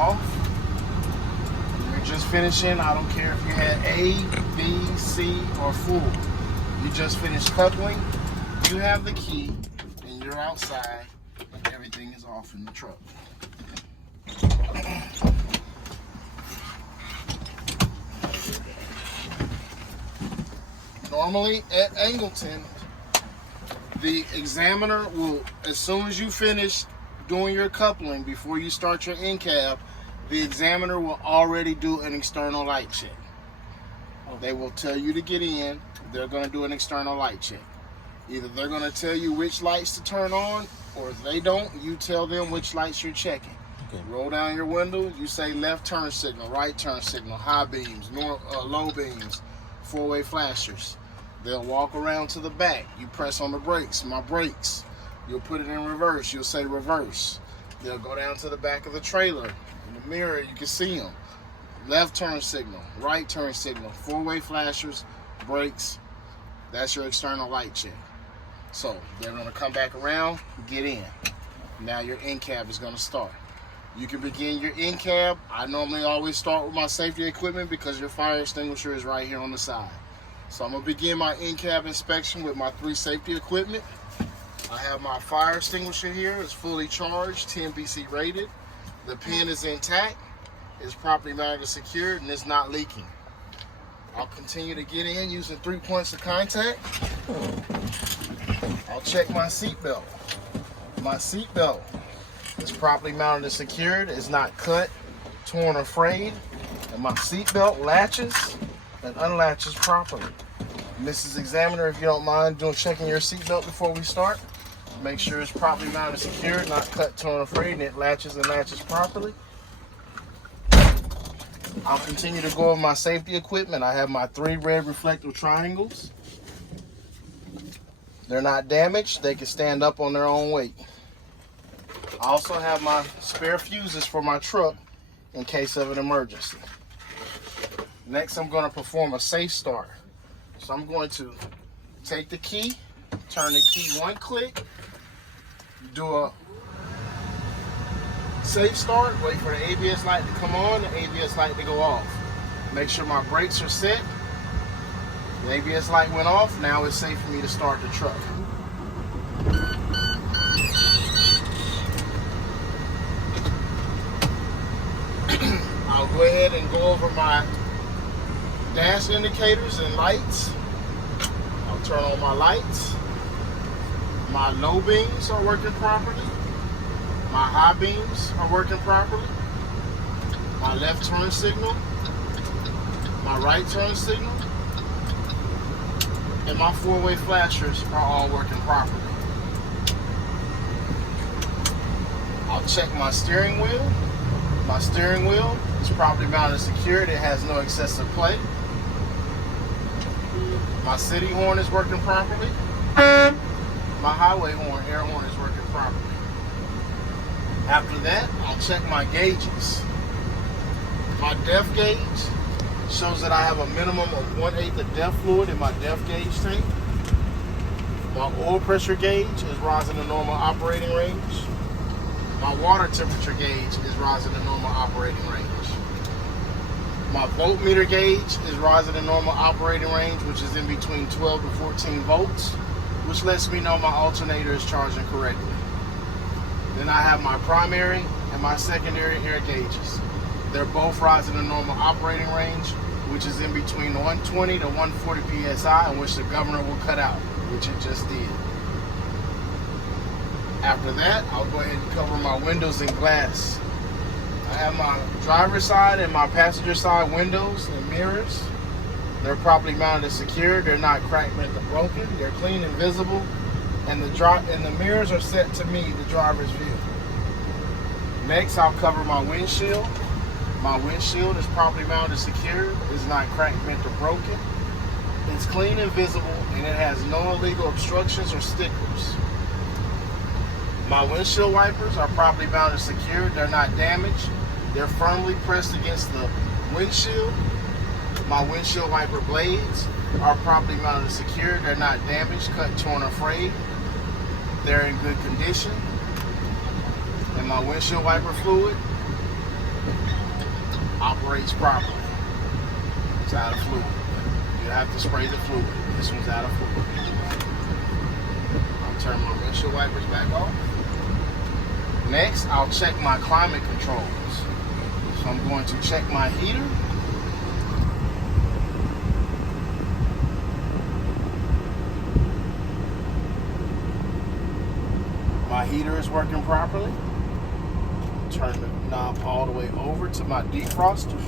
off. You're just finishing. I don't care if you had A, B, C, or full. You just finished coupling. You have the key, and you're outside, and everything is off in the truck. Normally at Angleton, the examiner will, as soon as you finish doing your coupling, before you start your end cab, the examiner will already do an external light check. They will tell you to get in. They're going to do an external light check. Either they're going to tell you which lights to turn on, or if they don't, you tell them which lights you're checking. Okay. Roll down your window. You say left turn signal, right turn signal, high beams, low beams, four-way flashers. They'll walk around to the back. You press on the brakes, my brakes. You'll put it in reverse. You'll say reverse. They'll go down to the back of the trailer. In the mirror, you can see them. Left turn signal, right turn signal, four-way flashers, brakes. That's your external light check. So they're going to come back around, get in. Now your end cab is going to start. You can begin your end cab. I normally always start with my safety equipment because your fire extinguisher is right here on the side. So I'm going to begin my end cab inspection with my 3 safety equipment. I have my fire extinguisher here. It's fully charged, 10 BC rated. The pin is intact. It's properly mounted and secured, and it's not leaking. I'll continue to get in using 3 points of contact. I'll check my seat belt. My seat belt is properly mounted and secured. It's not cut, torn, or frayed. And my seat belt latches and unlatches properly. Mrs. Examiner, if you don't mind checking your seat belt before we start, make sure it's properly mounted and secured, not cut, torn, or frayed, and it latches and latches properly. I'll continue to go over my safety equipment. I have my 3 red reflective triangles. They're not damaged. They can stand up on their own weight. I also have my spare fuses for my truck in case of an emergency. Next, I'm going to perform a safe start. So I'm going to take the key, turn the key 1 click, do a safe start, wait for the ABS light to come on, the ABS light to go off. Make sure my brakes are set. The ABS light went off. Now it's safe for me to start the truck. I'll go ahead and go over my dash indicators and lights. I'll turn on my lights. My low beams are working properly. My high beams are working properly. My left turn signal, my right turn signal, and my 4-way flashers are all working properly. I'll check my steering wheel. My steering wheel is properly mounted and secured. It has no excessive play. My city horn is working properly. My highway horn, air horn, is working properly. After that, I'll check my gauges. My depth gauge shows that I have a minimum of 1/8 of depth fluid in my depth gauge tank. My oil pressure gauge is rising to normal operating range. My water temperature gauge is rising to normal operating range. My voltmeter gauge is rising to normal operating range, which is in between 12 to 14 volts, which lets me know my alternator is charging correctly. Then I have my primary and my secondary air gauges. They're both rising to normal operating range, which is in between 120 to 140 PSI, in which the governor will cut out, which it just did. After that, I'll go ahead and cover my windows and glass. I have my driver's side and my passenger side windows and mirrors. They're properly mounted and secured. They're not cracked, bent, or broken. They're clean and visible. And the mirrors are set to me, the driver's view. Next, I'll cover my windshield. My windshield is properly mounted and secured. It's not cracked, bent, or broken. It's clean and visible, and it has no illegal obstructions or stickers. My windshield wipers are properly mounted and secured. They're not damaged. They're firmly pressed against the windshield. My windshield wiper blades are properly mounted and secured. They're not damaged, cut, torn, or frayed. They're in good condition. And my windshield wiper fluid brakes properly. It's out of fluid. You have to spray the fluid. This one's out of fluid. I'll turn my windshield wipers back off. Next, I'll check my climate controls. So I'm going to check my heater. My heater is working properly. Turn the knob all the way over to my defroster.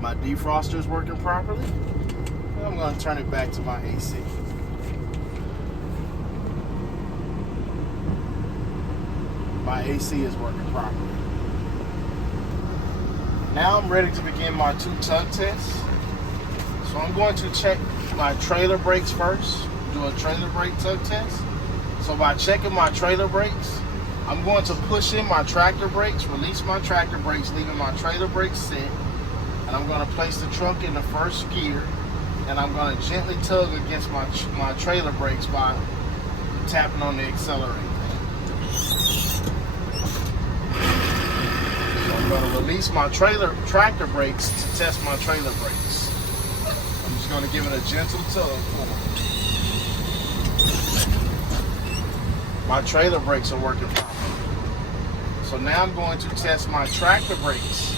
My defroster is working properly. And I'm going to turn it back to my AC. My AC is working properly. Now I'm ready to begin my 2 tug tests. So I'm going to check my trailer brakes first. Do a trailer brake tug test. So by checking my trailer brakes, I'm going to push in my tractor brakes, release my tractor brakes, leaving my trailer brakes set. And I'm going to place the truck in the first gear. And I'm going to gently tug against my trailer brakes by tapping on the accelerator. So I'm going to release my tractor brakes to test my trailer brakes. I'm just going to give it a gentle tug forward. My trailer brakes are working properly. So now I'm going to test my tractor brakes.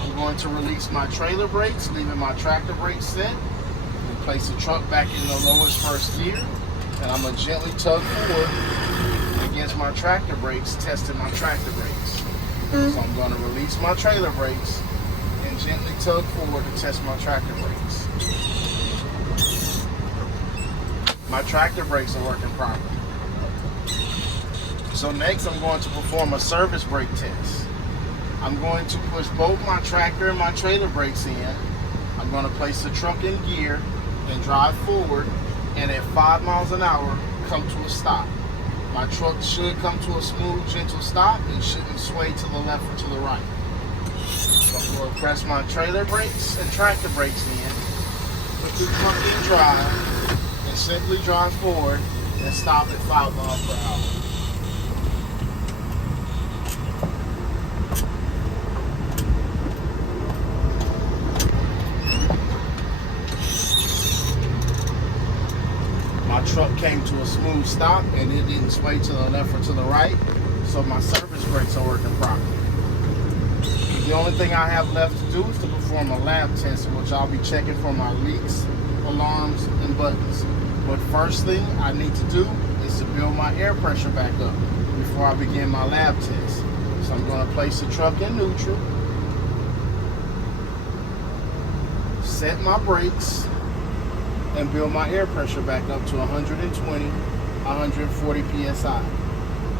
I'm going to release my trailer brakes, leaving my tractor brakes set, and place the truck back in the lowest first gear. And I'm going to gently tug forward against my tractor brakes, testing my tractor brakes. So I'm going to release my trailer brakes and gently tug forward to test my tractor brakes. My tractor brakes are working properly. So next I'm going to perform a service brake test. I'm going to push both my tractor and my trailer brakes in. I'm going to place the truck in gear and drive forward, and at 5 miles an hour come to a stop. My truck should come to a smooth, gentle stop and shouldn't sway to the left or to the right. So I'm going to press my trailer brakes and tractor brakes in, put the truck in drive, and simply drive forward and stop at 5 miles per hour. My truck came to a smooth stop and it didn't sway to the left or to the right, so my service brakes are working properly. The only thing I have left to do is to perform a lab test in which I'll be checking for my leaks, alarms, and buttons. But first thing I need to do is to build my air pressure back up before I begin my lab test. So I'm going to place the truck in neutral, set my brakes, and build my air pressure back up to 120, 140 psi,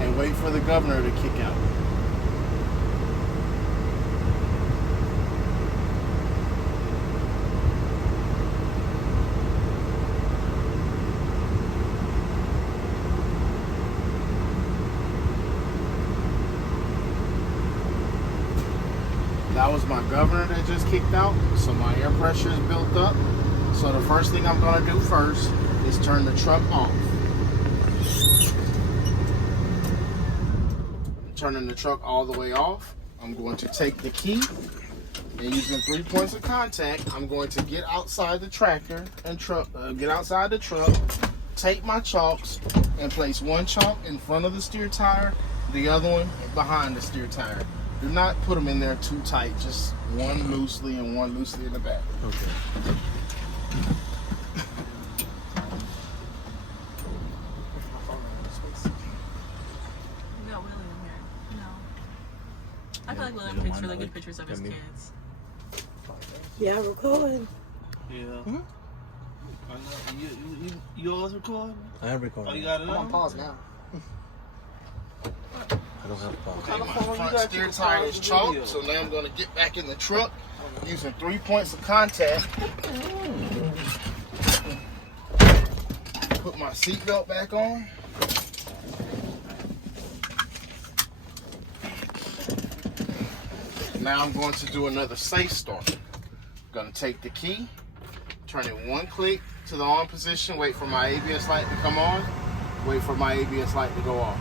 and wait for the governor to kick out. That was my governor that just kicked out, so my air pressure is built up. So the first thing I'm going to do first is turn the truck off. Turning the truck all the way off, I'm going to take the key and using 3 points of contact, I'm going to get outside the tractor and truck, take my chalks and place one chalk in front of the steer tire, the other one behind the steer tire. Do not put them in there too tight, just one loosely and one loosely in the back. Okay. We got William here. No. I feel like William takes really good pictures of his kids. Yeah, I'm recording. Yeah. Mm-hmm. I know. You always recording? I am recording. Oh, you got it I'm on pause now. I don't have a pause. Okay, my front steer tire is chalked, so now I'm going to get back in the truck using 3 points of contact. Put my seatbelt back on. Now I'm going to do another safe start. I'm going to take the key, turn it one click to the on position, wait for my ABS light to come on, wait for my ABS light to go off.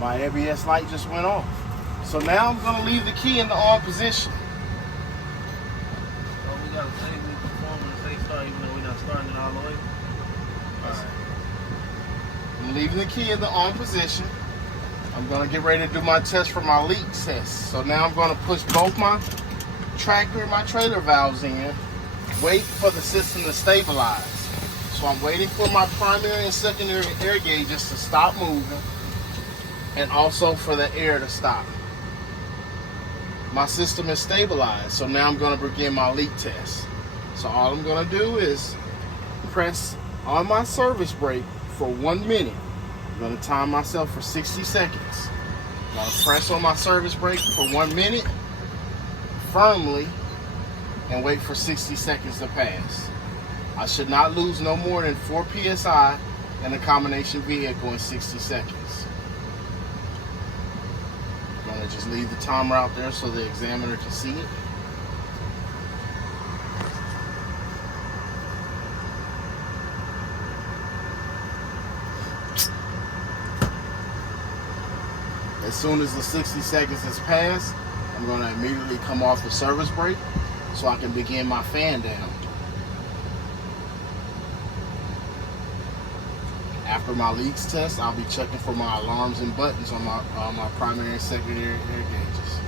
My ABS light just went off. So now I'm going to leave the key in the on position. Oh, we got to say we perform and say start even though we're not starting it all the way. Alright. I'm leaving the key in the on position. I'm going to get ready to do my test for my leak test. So now I'm going to push both my tractor and my trailer valves in. Wait for the system to stabilize. So I'm waiting for my primary and secondary air gauges to stop moving and also for the air to stop. My system is stabilized, so now I'm going to begin my leak test. So all I'm going to do is press on my service brake for 1 minute. I'm going to time myself for 60 seconds. I'm going to press on my service brake for 1 minute firmly and wait for 60 seconds to pass. I should not lose no more than 4 psi in the combination vehicle in 60 seconds. I'm going to just leave the timer out there so the examiner can see it. As soon as the 60 seconds has passed, I'm going to immediately come off the service brake so I can begin my fan down. After my leaks test, I'll be checking for my alarms and buttons on my primary and secondary air gauges.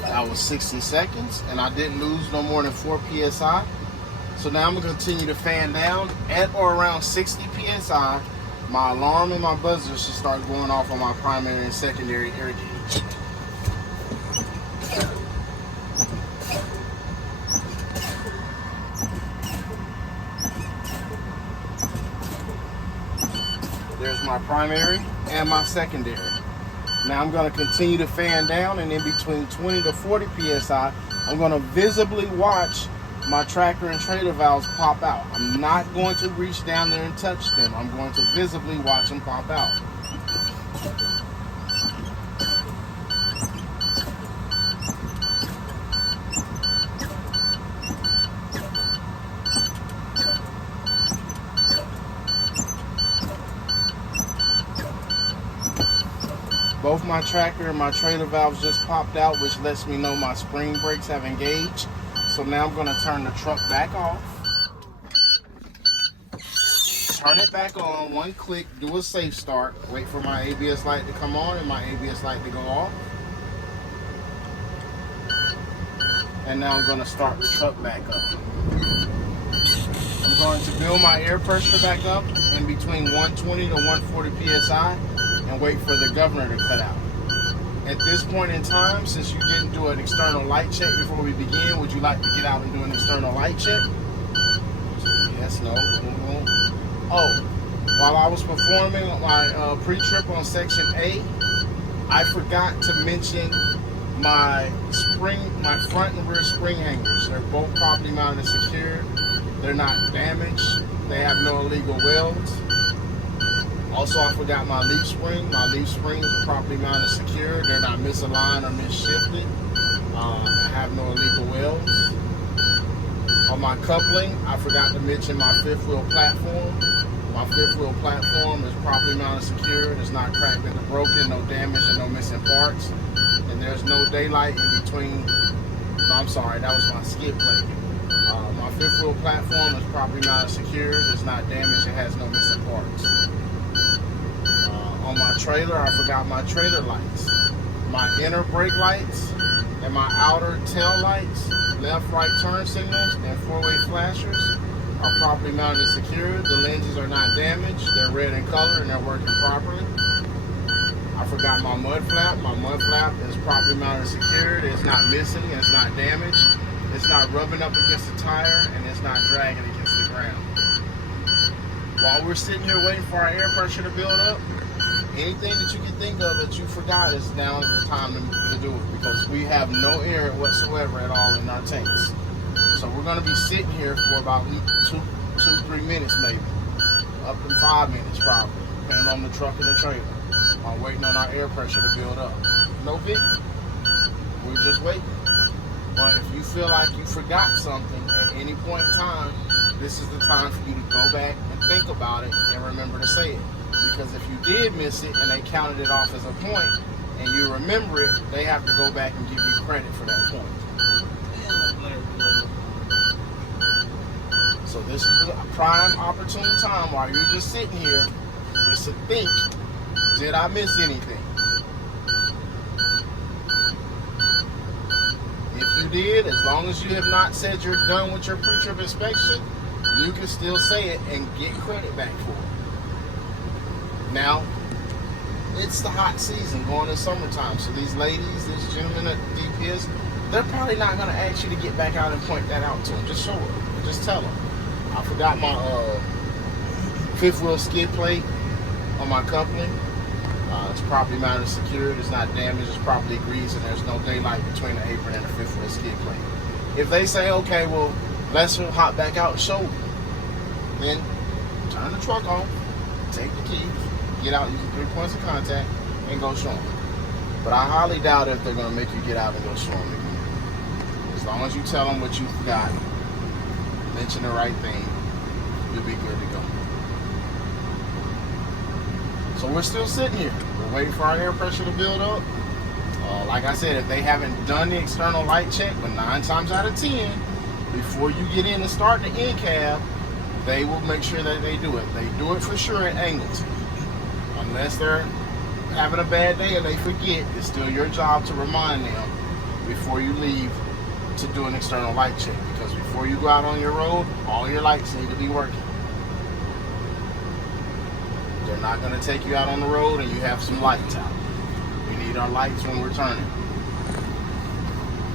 That was 60 seconds, and I didn't lose no more than 4 psi. So now I'm going to continue to fan down at or around 60 psi. My alarm and my buzzer should start going off on my primary and secondary air gauge. There's my primary and my secondary. Now I'm going to continue to fan down, and in between 20 to 40 psi, I'm going to visibly watch my tractor and trailer valves pop out. I'm not going to reach down there and touch them. I'm going to visibly watch them pop out. Both my tractor and my trailer valves just popped out, which lets me know my spring brakes have engaged. So now I'm going to turn the truck back off. Turn it back on, one click, do a safe start. Wait for my ABS light to come on and my ABS light to go off. And now I'm going to start the truck back up. I'm going to build my air pressure back up in between 120 to 140 psi and wait for the governor to cut out. At this point in time, since you didn't do an external light check before we begin, would you like to get out and do an external light check? Yes, no. Oh, while I was performing my pre-trip on Section A, I forgot to mention my front and rear spring hangers. They're both properly mounted and secured. They're not damaged. They have no illegal welds. Also, I forgot my leaf spring. My leaf springs are properly mounted and secured. They're not misaligned or misshifted. I have no illegal welds. On my coupling, I forgot to mention my fifth wheel platform. My fifth wheel platform is properly mounted and secured. It's not cracked or broken, no damage and no missing parts. And there's no daylight in between. No, I'm sorry, that was my skid plate. My fifth wheel platform is properly mounted and secured. It's not damaged. It has no missing parts. On my trailer, I forgot my trailer lights. My inner brake lights and my outer tail lights, left, right turn signals, and four-way flashers are properly mounted and secured. The lenses are not damaged. They're red in color and they're working properly. I forgot my mud flap. My mud flap is properly mounted and secured. It's not missing. It's not damaged. It's not rubbing up against the tire, and it's not dragging against the ground. While we're sitting here waiting for our air pressure to build up, anything that you can think of that you forgot is now the time to do it, because we have no air whatsoever at all in our tanks. So we're going to be sitting here for about 2-3 minutes maybe, up to 5 minutes probably. depending on the truck and the trailer. I'm waiting on our air pressure to build up. No biggie. We're just waiting. But if you feel like you forgot something at any point in time, this is the time for you to go back and think about it and remember to say it. Because if you did miss it and they counted it off as a point and you remember it, they have to go back and give you credit for that point. So this is the prime opportune time while you're just sitting here just to think, did I miss anything? If you did, as long as you have not said you're done with your pre-trip inspection, you can still say it and get credit back for it. Now, it's the hot season going in summertime, so these ladies, these gentlemen at the DPS, they're probably not going to ask you to get back out and point that out to them. Just show them. Just tell them. I forgot my fifth wheel skid plate on my company. It's properly mounted secured. It's not damaged. It's properly greased, and there's no daylight between the apron and the fifth wheel skid plate. If they say, okay, well, let's hop back out and show you, then turn the truck on, take the keys, get out using 3 points of contact, and go show them. But I highly doubt if they're going to make you get out and go show them again. As long as you tell them what you forgot, mention the right thing, you'll be good to go. So we're still sitting here. We're waiting for our air pressure to build up. Like I said, if they haven't done the external light check, but 9 times out of 10, before you get in and start the in cab, they will make sure that they do it. They do it for sure at Angleton. Unless they're having a bad day and they forget, it's still your job to remind them before you leave to do an external light check. Because before you go out on your road, all your lights need to be working. They're not going to take you out on the road and you have some lights out. We need our lights when we're turning.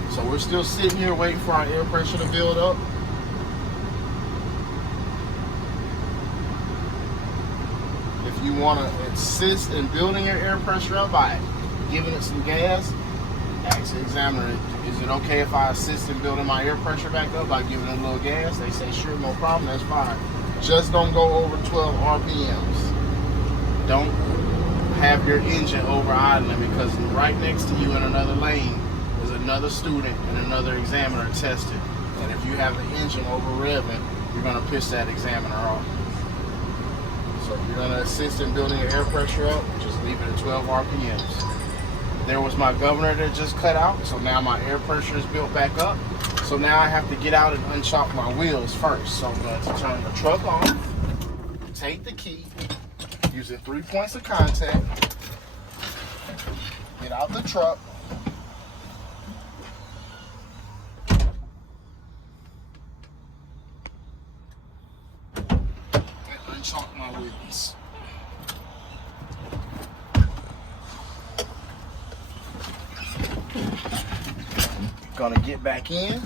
So we're still sitting here waiting for our air pressure to build up. If you want to assist in building your air pressure up by giving it some gas, ask the examiner, is it okay if I assist in building my air pressure back up by giving it a little gas? They say, sure, no problem, that's fine. Just don't go over 12 RPMs. Don't have your engine over idling, because right next to you in another lane is another student and another examiner tested. And if you have the engine over revving, you're going to piss that examiner off. So if you're going to assist in building your air pressure up, just leave it at 12 RPMs. There was my governor that just cut out, so now my air pressure is built back up. So now I have to get out and unchock my wheels first. So I'm going to turn the truck on, take the key, using 3 points of contact, get out the truck, and unchock my wheels. Gonna get back in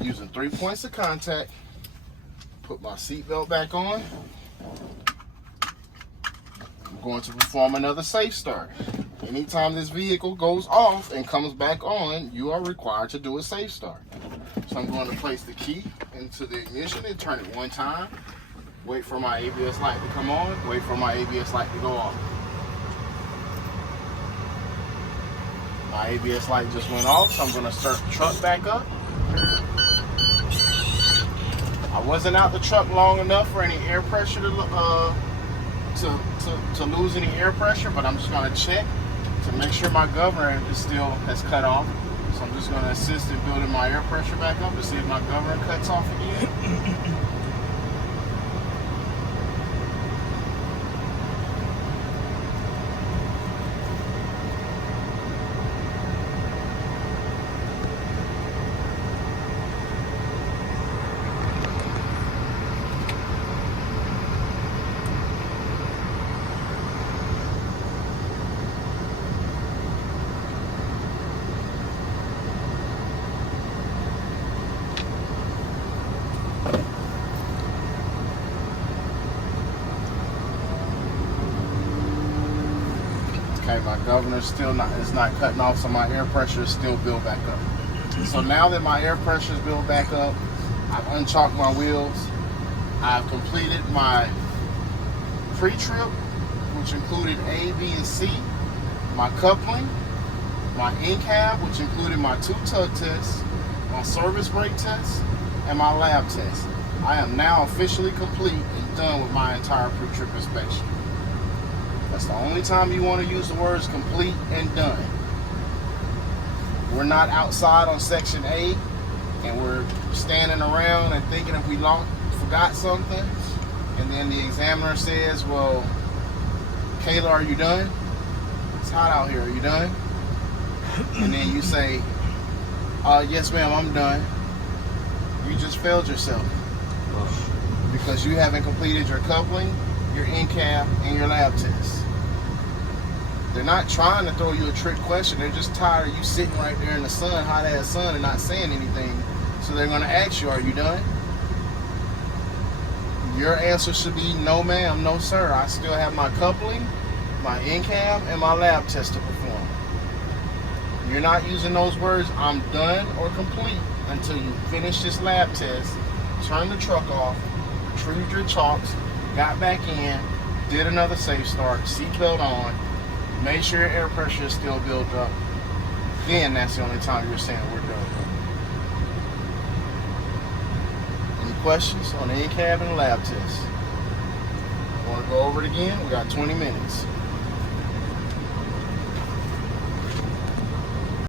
using 3 points of contact, put my seatbelt back on. I'm going to perform another safe start. Anytime this vehicle goes off and comes back on, you are required to do a safe start. So I'm going to place the key into the ignition and turn it 1 time, wait for my ABS light to come on, wait for my ABS light to go off. My ABS light just went off, so I'm going to start the truck back up. I wasn't out the truck long enough for any air pressure to lose any air pressure, but I'm just going to check to make sure my governor is still has cut off. So I'm just going to assist in building my air pressure back up to see if my governor cuts off again. Okay, my governor is not cutting off, so my air pressure is still built back up. So now that my air pressure is built back up, I've unchalked my wheels, I've completed my pre-trip, which included A, B, and C, my coupling, my in-cab, which included my 2 tug tests, my service brake test, and my lab test. I am now officially complete and done with my entire pre-trip inspection. That's the only time you want to use the words complete and done. We're not outside on section A and we're standing around and thinking if we forgot something, and then the examiner says, well, Kayla, are you done? It's hot out here, are you done? And then you say, yes ma'am, I'm done. You just failed yourself because you haven't completed your coupling, your in-cab, and your lab test. They're not trying to throw you a trick question. They're just tired of you sitting right there in the sun, hot ass sun, and not saying anything. So they're going to ask you, are you done? Your answer should be no ma'am, no sir. I still have my coupling, my in-cab, and my lab test to perform. You're not using those words, I'm done or complete, until you finish this lab test, turn the truck off, retrieved your chalks, got back in, did another safe start, seatbelt on, made sure your air pressure is still built up. Then that's the only time you're saying we're done. Any questions on the in-cab and lab test? Want to go over it again? We got 20 minutes.